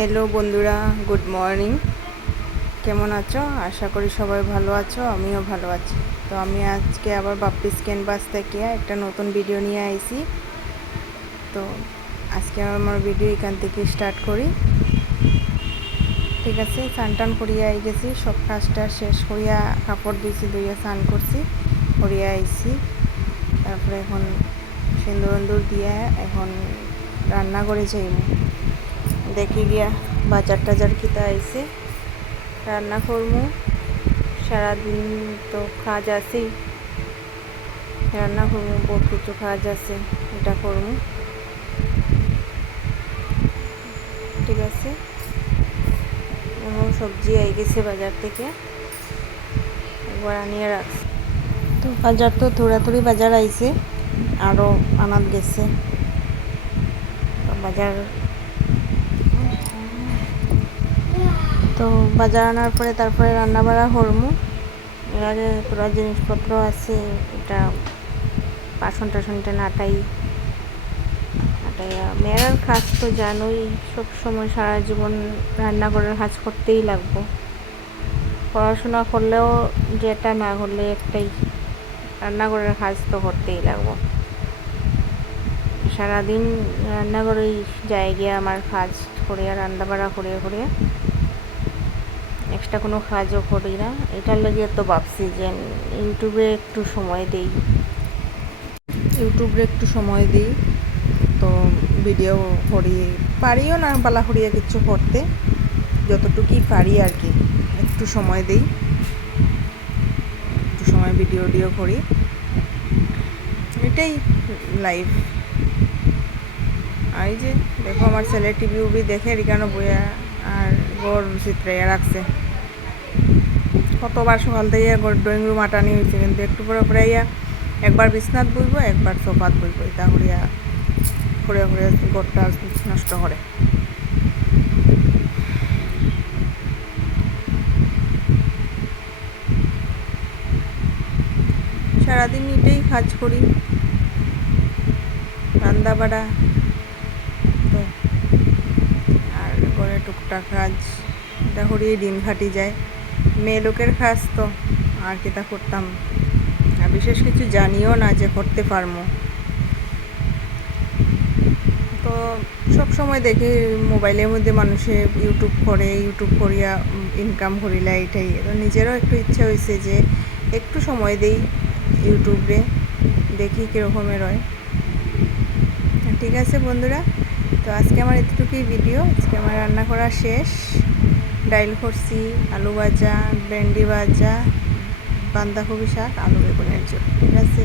Hello বন্ধুরা, good morning. কেমন আছো? আশা করি সবাই ভালো আছো, আমিও ভালো আছি। তো আমি আজকে আবার বাপ্পিস ক্যানভাস থেকে একটা নতুন ভিডিও নিয়ে আইছি। তো আজকে আমার ভিডিও এখান থেকে স্টার্ট করি। ঠিক আছে, স্নান টান করিয়া আই গেছি, সব কাজটা শেষ করিয়া কাপড় দিয়েছি, ধুইয়া স্নান করছি, করিয়া আইছি। তারপরে এখন সিন্দুর দিয়া এখন রান্না করে যাইব। দেখি গিয়া বাজার টাজার কিতা আইছে, রান্না করবো। সারাদিন তো কাজ আছেই, রান্না করবো, বহুত কিছু কাজ আছে, এটা করবো। ঠিক আছে, এবং সবজি আই গেছে বাজার থেকে, একবার আনিয়ে রাখছি। তো বাজার তো থোড়াথুড়ি বাজার আইছে, আরও আনাত গেছে। বাজার আনার পরে তারপরে রান্না বাড়া করবো। এর আগে তোরা জিনিসপত্র আছে, এটা বাসন টাসনটা নাটাইয়া মেয়েরার কাজ তো জানোই, সব সময় সারা জীবন রান্নাঘরের কাজ করতেই লাগবো। পড়াশোনা করলেও যেটা না করলে একটাই, রান্নাঘরের কাজ তো করতেই লাগবো। সারাদিন রান্নাঘরেই যায় গিয়ে আমার কাজ করিয়া, রান্না বাড়া করিয়া এক্সট্রা কোনো কাজও করি না। এটার লাগে তো ভাবছি যে ইউটিউবে একটু সময় দিই, তো ভিডিও করি, পারিও না বালা করিয়া কিছু করতে, যতটুকুই পারি আর কি, একটু সময় দিই, একটু সময় ভিডিও করি, এটাই লাইফ। আর এই যে দেখো আমার ছেলে টিভি উবি দেখে রিকানো বইয়া আর গড় চিত্রাইয়া রাখছে। কতবার সকাল থেকে ড্রয়িং রুম আটানি হয়েছে, কিন্তু একটু পরে ইয়া একবার বিছনাত বইব, একবার সোফাত বইব, এটা করিয়া গড়টা নষ্ট করে। সারাদিন এটাই কাজ করি, রান্না বাড়া তো, আর ঘরে টুকটাক কাজ, এটা করিয়ে দিন কাটি যায়। মেয়ে লোকের কাজ তো আর কিতা করতাম, আর বিশেষ কিছু জানিও না যে করতে পারবো। তো সব সময় দেখি মোবাইলের মধ্যে মানুষে ইউটিউব করিয়া ইনকাম করিলা, এটাই তো নিজেরও একটু ইচ্ছা হয়েছে যে একটু সময় দেই ইউটিউবে, দেখি কীরকমের হয়। ঠিক আছে বন্ধুরা, তো আজকে আমার এতটুকুই ভিডিও। আজকে আমার রান্না করা শেষ, ডাইল করছি, আলু ভাজা, ভেন্ডি ভাজা, বাঁধাকপি শাক, আলু বেগুনের ঝোল। ঠিক আছে।